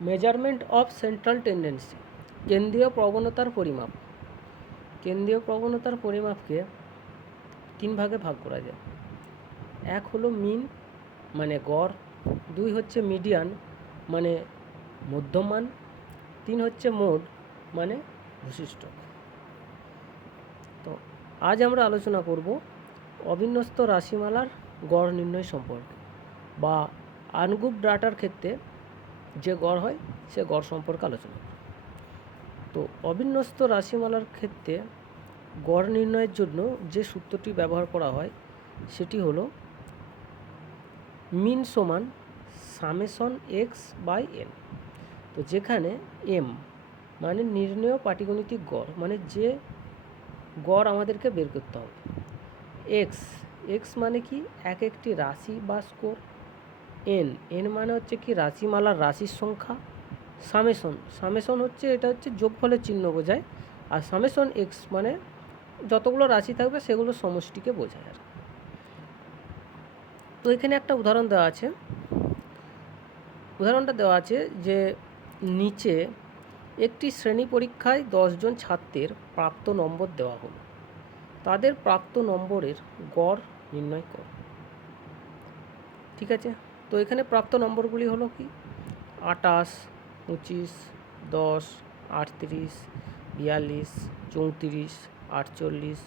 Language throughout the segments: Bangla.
মেজারমেন্ট অফ সেন্ট্রাল টেন্ডেন্সি, কেন্দ্রীয় প্রবণতার পরিমাপ। কেন্দ্রীয় প্রবণতার পরিমাপকে তিন ভাগে ভাগ করা যায়। এক হলো মিন মানে গড়। দুই হচ্ছে মিডিয়ান মানে মধ্যমান। তিন হচ্ছে মোড মানে বৈশিষ্ট্য। তো আজ আমরা আলোচনা করব অবিন্যস্ত রাশিমালার গড় নির্ণয় সম্পর্কে বা আনগ্রুপ ডাটার ক্ষেত্রে যে গড় হয়, সে গড় সম্পর্কে আলোচনা তো অবিন্যস্ত রাশিমালার ক্ষেত্রে গড় নির্ণয়ের জন্য যে সূত্রটি ব্যবহার করা হয়, সেটি হলো মিন সমান সামেশন এক্স বাই এন তো যেখানে এম মানে নির্ণয় পাটিগণিতিক গড় মানে যে গড় আমাদেরকে বের করতে হবে। এক্স এক্স মানে কি? এক একটি রাশি বা স্কোর। এন এন মানে হচ্ছে কি রাশিমালার রাশির সংখ্যা। সামেশন সামেশন হচ্ছে, এটা হচ্ছে যোগফলের চিহ্ন বোঝায়। আর সামেশন এক্স মানে যতগুলো রাশি থাকবে সেগুলো সমষ্টিকে বোঝায় আর। তো এখানে একটা উদাহরণ দেওয়া আছে। উদাহরণটা দেওয়া আছে যে নিচে একটি শ্রেণি পরীক্ষায় দশজন ছাত্রের প্রাপ্ত নম্বর দেওয়া হলো। তাদের প্রাপ্ত নম্বরের গড় নির্ণয় কর। ঠিক আছে? তো এখানে প্রাপ্ত নম্বরগুলি হলো কি? আটাশ পঁচিশ, দশ, আটত্রিশ, বিয়াল্লিশ, চৌত্রিশ, আটচল্লিশ,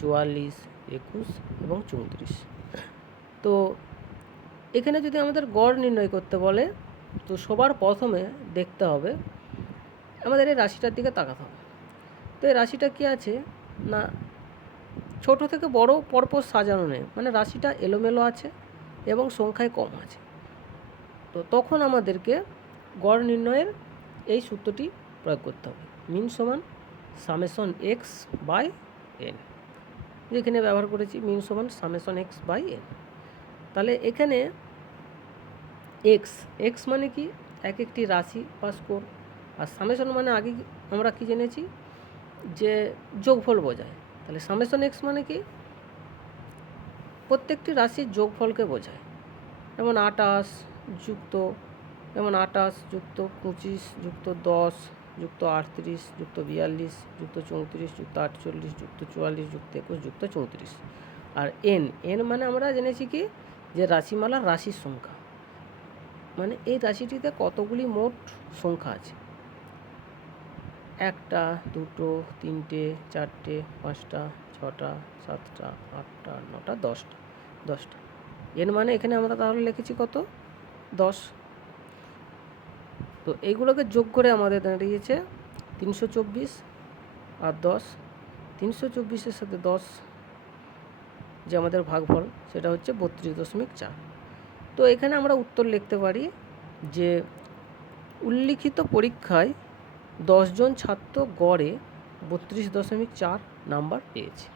চুয়াল্লিশ, একুশ এবং চৌত্রিশ। তো এখানে যদি আমাদের গড় নির্ণয় করতে বলে, তো সবার প্রথমে দেখতে হবে আমাদের এই রাশিটার দিকে তাকাতে হবে। তো এই রাশিটা কি আছে? না, ছোট থেকে বড় পরপর সাজানো নেই। মানে রাশিটা এলোমেলো আছে এবং সংখ্যায় কম আছে। তো তখন আমাদেরকে গড় নির্ণয়ের এই সূত্রটি প্রয়োগ করতে হবে। মিন সমান সামেশন এক্স বাই এন যেখানে ব্যবহার করেছি মিন সমান সামেশন এক্স বাই এন তাহলে এখানে এক্স এক্স মানে কি? এক একটি রাশি বা স্কোর। আর সামেশন মানে আগে আমরা কি জেনেছি? যে যোগফল বোঝায়। তাহলে সামেশন এক্স মানে কি? প্রত্যেকটি রাশির যোগফলকে বোঝায়। যেমন আটাশ যুক্ত, যেমন আটাশ যুক্ত পঁচিশ, যুক্ত দশ, যুক্ত আটত্রিশ, যুক্ত বিয়াল্লিশ, যুক্ত চৌত্রিশ, যুক্ত আটচল্লিশ, যুক্ত চুয়াল্লিশ, যুক্ত একুশ, যুক্ত চৌত্রিশ। আর এন এন মানে আমরা জেনেছি কি? যে রাশিমালার রাশির সংখ্যা। মানে এই রাশিটিতে কতগুলি মোট সংখ্যা আছে? একটা, দুটো, তিনটে, চারটে, পাঁচটা ছটা, সাতটা, আটটা, নটা, দশটা দশটা। এর মানে এখানে আমরা তাহলে লিখেছি কত? দশ। তো এইগুলোকে যোগ করে আমাদের দাঁড়িয়েছে তিনশো চব্বিশ আর দশ। তিনশো চব্বিশের সাথে দশ যে আমাদের ভাগফল, সেটা হচ্ছে বত্রিশ দশমিক চার। তো এখানে আমরা উত্তর লিখতে পারি যে উল্লিখিত পরীক্ষায় দশজন ছাত্র গড়ে বত্রিশ দশমিক চার নাম্বার পেয়েছে।